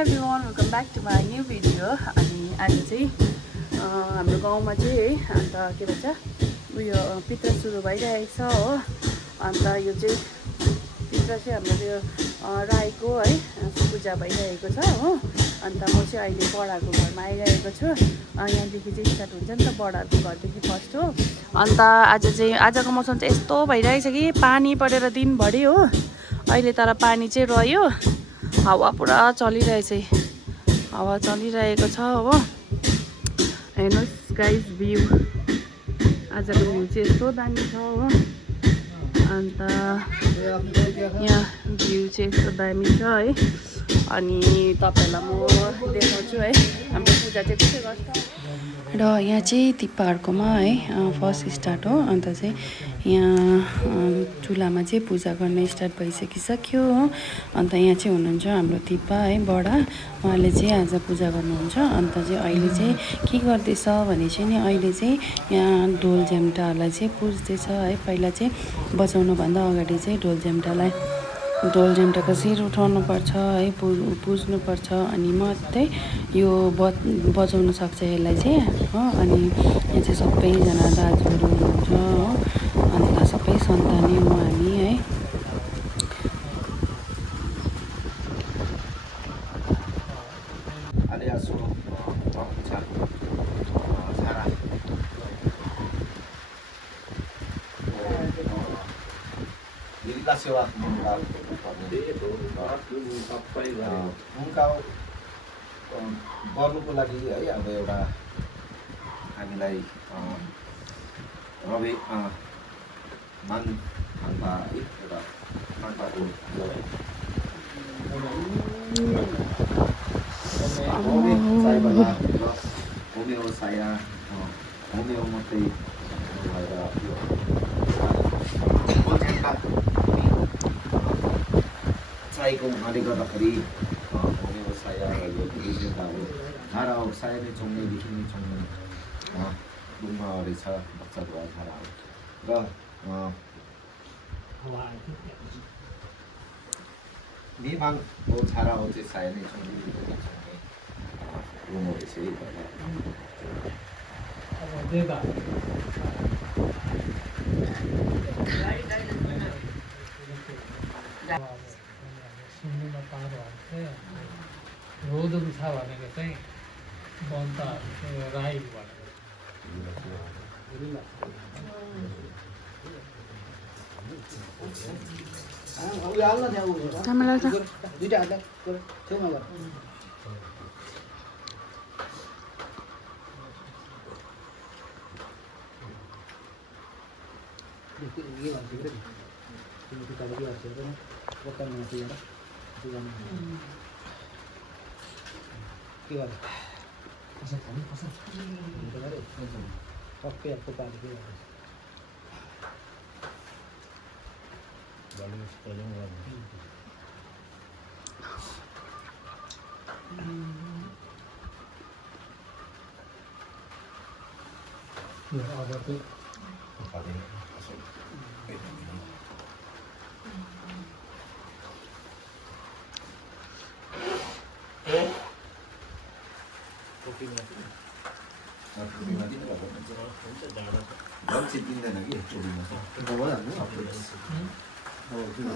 Everyone welcome back to my new video. अनि आज चाहिँ हाम्रो गाउँमा चाहिँ है अन्त के भन्छ उयो पित्र सुरु भइरहेको छ हो। अन्त यो चाहिँ पित्र चाहिँ हाम्रो यो राईको है पूजा भइरहेको छ हो। अन्त म चाहिँ अहिले बडाहरूको घरमा आइरहेको छु। यहाँदेखि चाहिँ स्टार्ट हुन्छ नि त बडाहरूको घरदेखि फर्स्ट हो। अन्त आजको मौसम चाहिँ यस्तो भइरहेछ कि पानी परेर दिनभरि हो। अहिले तर पानी चाहिँ रह्यो, हावा पुरा चलिरहेछ, हावा चलिरहेको छ हो। हेर्नुहोस् गाइस भ्यू, आजको भ्यू चाहिँ यस्तो दामी छ हो। अन्त यहाँ भ्यू चाहिँ यस्तो दामी छ है। अनि तपाईँहरूलाई म देखाउँछु है हाम्रो पूजा चाहिँ कसरी गर्छ। र यहाँ चाहिँ दिपाहरूकोमा है फर्स्ट स्टार्ट हो। अन्त चाहिँ यहाँ चुलामा चाहिँ पूजा गर्न स्टार्ट भइसकिसक्यो हो। अन्त यहाँ चाहिँ हुनुहुन्छ हाम्रो दिपा है बडा, उहाँले चाहिँ आज पूजा गर्नुहुन्छ। अन्त चाहिँ अहिले चाहिँ के गर्दैछ भने चाहिँ नि अहिले चाहिँ यहाँ ढोल झ्याम्टाहरूलाई चाहिँ पुज्दैछ है। पहिला चाहिँ बजाउनुभन्दा अगाडि चाहिँ ढोल झ्याम्टाको शिर उठाउनुपर्छ है, पुज्नुपर्छ अनि मात्रै यो बजाउन सक्छ यसलाई चाहिँ हो। अनि यहाँ चाहिँ सबैजना दाजुहरू हुनुहुन्छ हो। अन्त सबै सन्तानी हो हामी है। सेवा गर्नुको लागि है अब एउटा हामीलाई मान अन्त एउटा होमियो साया होमियो मात्रै भएर साईको हुनाले गर्दाखेरि होमियो साया यो विभिन्नताहरू धारा हो। साया नै चौँदैदेखि नै चौँदै डुम्बा रहेछ बच्चा भएर धाराहरू र निमाङ हो छारा हो चाहिँ साया नै चौँदैदेखि चौँदै डुम्बा रहेछ सुन्नुमा पारो रोदन छ भनेको चाहिँ बन्ता राई भनेको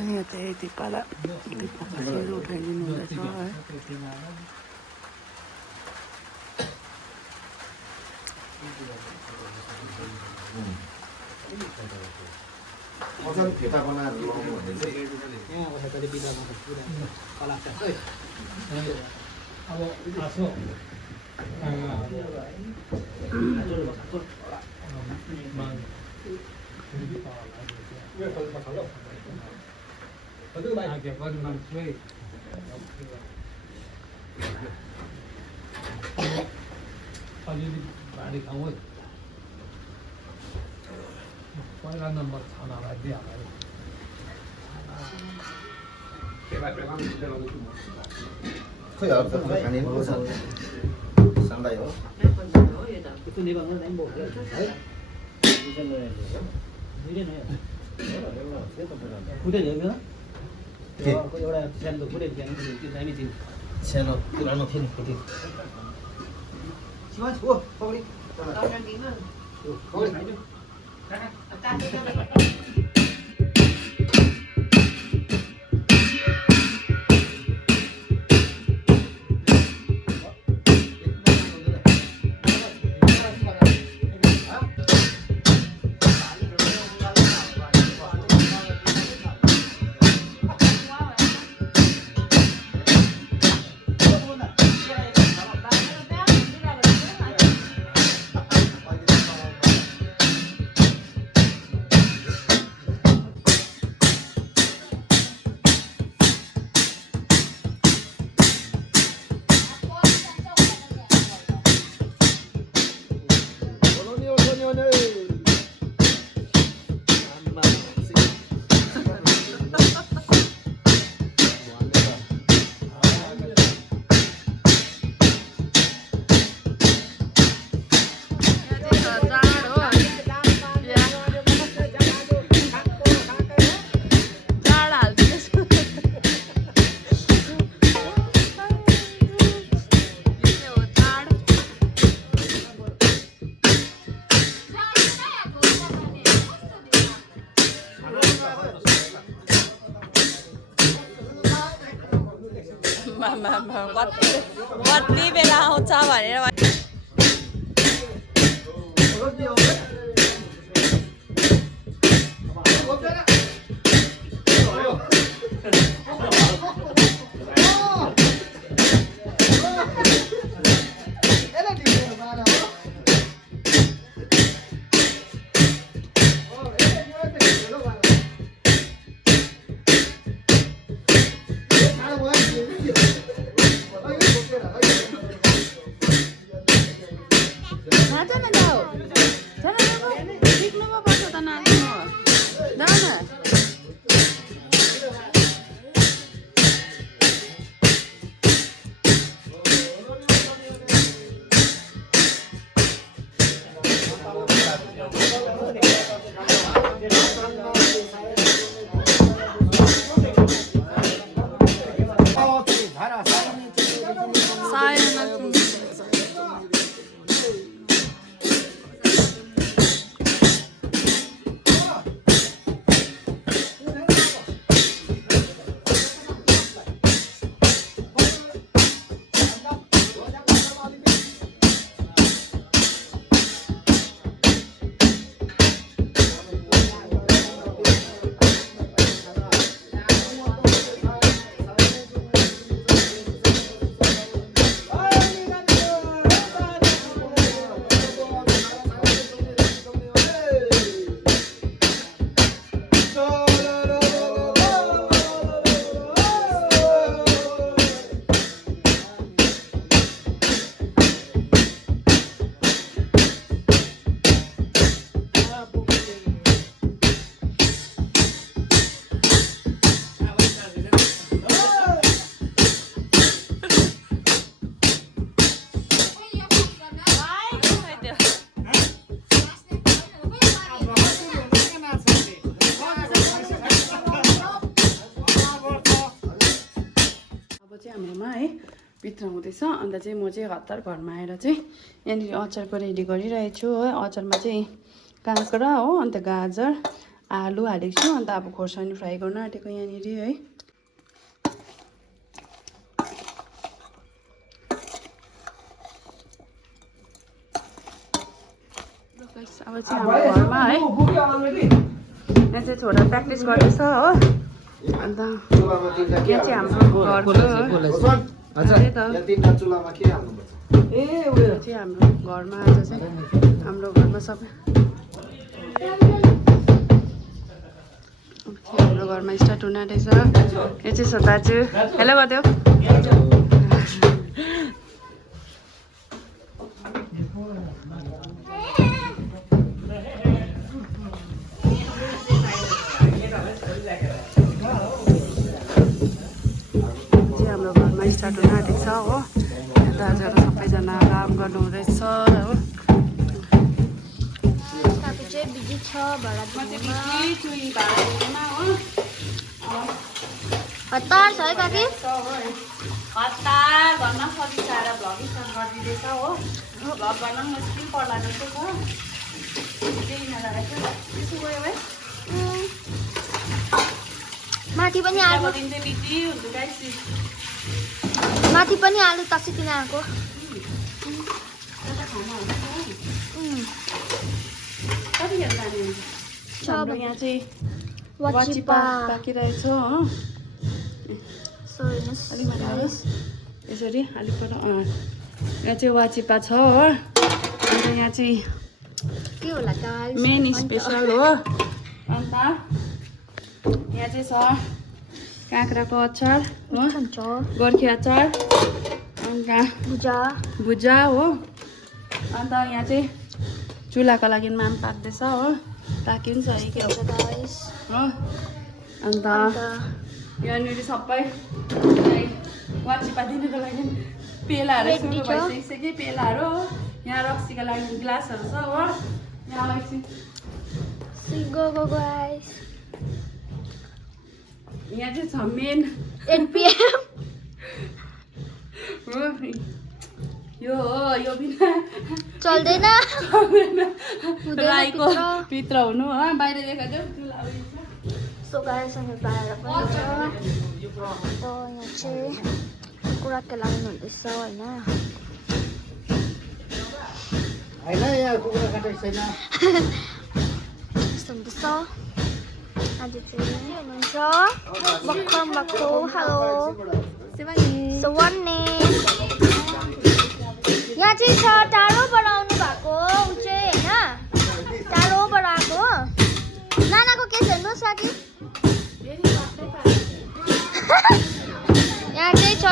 यहाँ चाहिँ दिपालाई शिर उठाइदिनु हुँदैछ है। मजाले फेटा बनाएर लगाउनु भने चाहिँ अब आसो अलिअलि भाडी खाउँ है। पहिला नम्बर खानालाई दिइहाल्यो। खोइ अरू त खाने पो छ सन्डाइ हो। सानो पुरानो थियो नि फुट्यो छिमा छु पौडी पौडी कति बेला आउँछ भनेर भित्र हुँदैछ। अन्त चाहिँ म चाहिँ हतार घरमा आएर चाहिँ यहाँनिर अचारको रेडी गरिरहेको छु है। अचारमा चाहिँ काँक्रा हो, अन्त गाजर आलु हालेको छु, अन्त अब खोर्सानी फ्राई गर्न आँटेको यहाँनिर है। अब चाहिँ हाम्रो घरमा है यहाँ चाहिँ छोरा प्र्याक्टिस गर्दैछ हो। अन्त यहाँ चाहिँ हाम्रो घरको चाहिँ हाम्रो घरमा आज चाहिँ हाम्रो घरमा सबै हाम्रो घरमा स्टार्ट हुन आँटेछ। यो चाहिँ छ दाजु, हेलो गरिदेऊ। हाम्रो घरमा स्टार्ट हुन आँटेको छ हो। दाजुहरू सबैजना आराम गर्नु हुँदैछ हो। हतार छ है काकी, हतार घरमा सजिसाएर भ्लग स्टार्ट गरिदिँदैछ हो भ्लग गर्न पनि मुस्किल पर्ला जस्तो छ त्यही यिनीहरूलाई त्यसो गयो है माथि पनि आलु दिन चाहिँ बिजी हुन्छ गाइस माथि पनि आलु तासिकिन आएको कतिखेर जाने हुन्छ हाम्रो यहाँ चाहिँ वाचिपा पाकिरहेछ हो अलिक माथि यसरी अलिक पर यहाँ चाहिँ वाचिपा छ हो अन्त यहाँ चाहिँ के होला गाइस मेन स्पेसल हो अन्त यहाँ चाहिँ छ काँक्राको अचार हो खान्छ गोर्खे अचार अन्त भुजा हो अन्त यहाँ चाहिँ चुलाको लागि माम पाक्दैछ हो पाकिन्छ गाइस हो अन्त यहाँनिर सबै वाचिपा दिनुको लागि पेलाहरू सुरु भइसकिसक्यो पेलाहरू यहाँ रक्सीको लागि ग्लासहरू छ हो यहाँ एकछिन गो गाइस यहाँ चाहिँ छ मेन 8 PM हो यो हो यो बिना चल्दैन राईको भित्र हुनु हो बाहिर देखाउँछ चुला सो गाइस हामी बाहिर पनि छ अब यहाँ चाहिँ कुखुराको लागि हुँदैछ होइन यस्तो हुँदैछ आज चाहिँ हुनुहुन्छ भर्खर भएको हेलो सवान्ने यहाँ चाहिँ छ टाढोबाट आउनु भएको ऊ चाहिँ होइन टाढोबाट आएको नानाको केस हेर्नुहोस् साथी यहाँ चाहिँ छ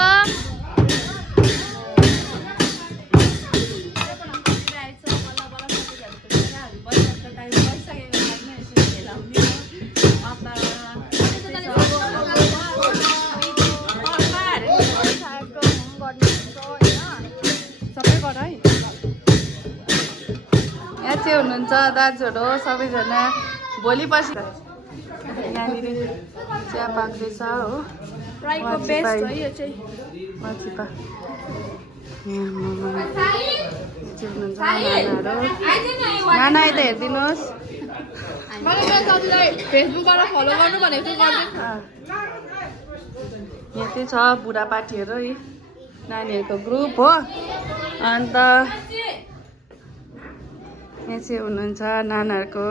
यहाँ चाहिँ हुनुहुन्छ दाजुहरू सबैजना भोलि पछि यहाँनिर चिया पाक्दैछ हो राईको बेस्ट हो यो चाहिँ वाचिपा नाना यता हेरिदिनुहोस् मैले मेरो साथीलाई फेसबुकबाट फलो गर्नु भनेको थिएँ यहाँ चाहिँ छ बुढापाठीहरू है नानीहरूको ग्रुप हो अन्त यहाँ चाहिँ हुनुहुन्छ नानाहरूको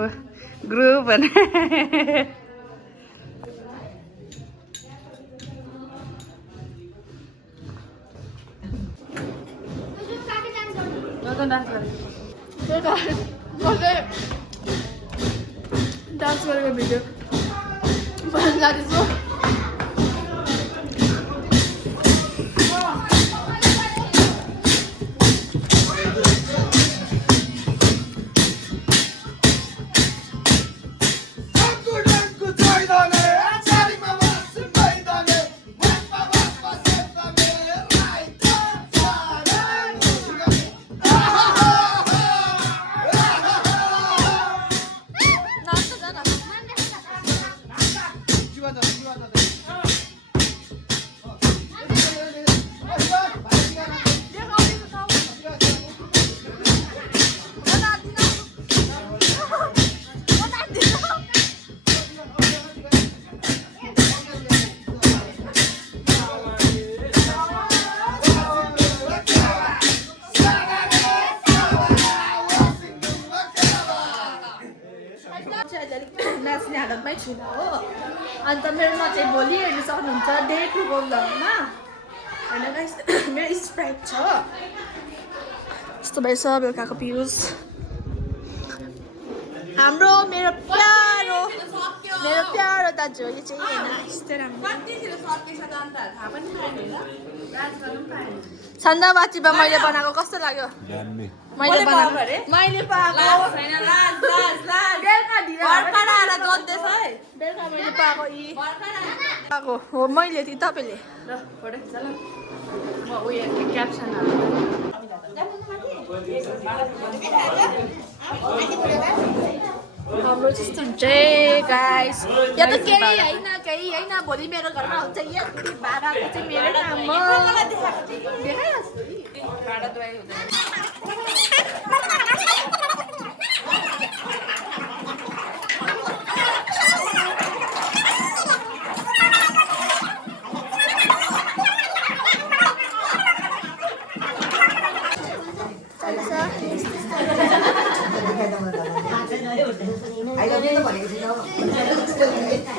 ग्रुप भने डान्स गरेको भिडियो बनाउनु जाँदैछु नाच्ने हालतमै छुइनँ हो अन्त मेरोमा चाहिँ भोलि हेर्नु सक्नुहुन्छ डे 2 को भ्लगमा होइन गाइस मेरो स्प्राइट छ यस्तो भएछ बेलुकाको पिरोज हाम्रो मेरो प्यारो दाजु हो यो चाहिँ होइन यस्तै राम्रो छन्दा बाचिबा मैले बनाएको कस्तो लाग्यो मैले पाएको हो मैले ती तपाईँले ल फोटो खिच ल म उयो क्याप्सन हाल्छु हाम्रो त्यस्तो हुन्छ गाइस या त केही होइन भोलि मेरो घरमा हुन्छ या भाडाको चाहिँ मेरो काम हो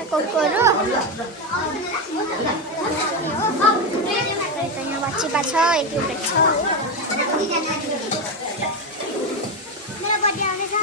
कोकोरो यहाँ बच्चिपा छ एक रुपियाँ छ मेरो बर्थडे आउँदैछ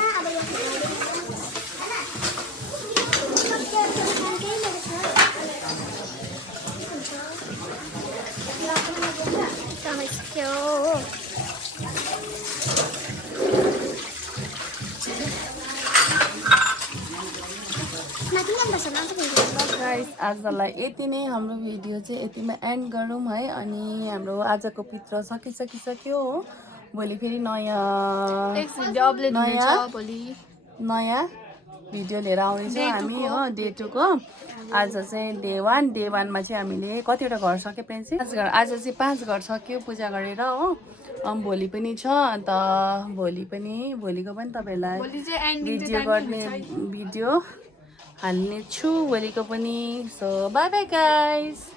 गाइस आजलाई यति नै हाम्रो भिडियो चाहिँ यतिमा एन्ड गरौँ है। अनि हाम्रो आजको पित्र सकिसक्यो हो। भोलि फेरि नयाँ भिडियो लिएर आउनेछौँ हामी हो डे 2 को। आज चाहिँ डे 1 मा चाहिँ हामीले कतिवटा घर सक्यो प्रेन्सी? 5 घर। आज चाहिँ 5 घर सक्यो पूजा गरेर हो। भोलि पनि छ अन्त भोलिको पनि तपाईँहरूलाई भिडियो गर्ने भिडियो हाल्ने छु भोलिको पनि। So by by guys.